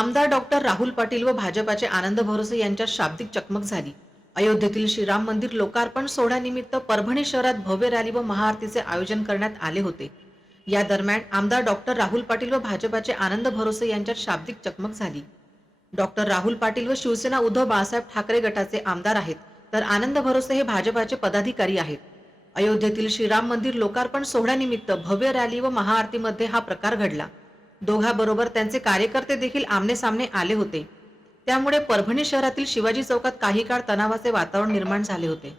आमदार डॉक्टर राहुल पाटील व भाजपाचे आनंद भरोसे यांच्यात शाब्दिक चकमक झाली. अयोध्येतील श्रीराम मंदिर लोकार्पण सोहळ्यानिमित्त परभणी शहरात भव्य रॅली व महाआरतीचे आयोजन करण्यात आले होते. या दरम्यान आमदार डॉक्टर राहुल पाटील व भाजपाचे आनंद भरोसे यांच्यात शाब्दिक चकमक झाली. डॉक्टर राहुल पाटील व शिवसेना उद्धव बाळासाहेब ठाकरे गटाचे आमदार आहेत तर आनंद भरोसे हे भाजपाचे पदाधिकारी आहेत. अयोध्येतील श्रीराम मंदिर लोकार्पण सोहळ्यानिमित्त भव्य रॅली व महाआरतीमध्ये हा प्रकार घडला. दोघाबरोबर त्यांचे कार्यकर्ते देखील आमने सामने आले होते. त्यामुळे परभणी शहरातील शिवाजी चौकात काही काळ तणावाचे वातावरण निर्माण झाले होते.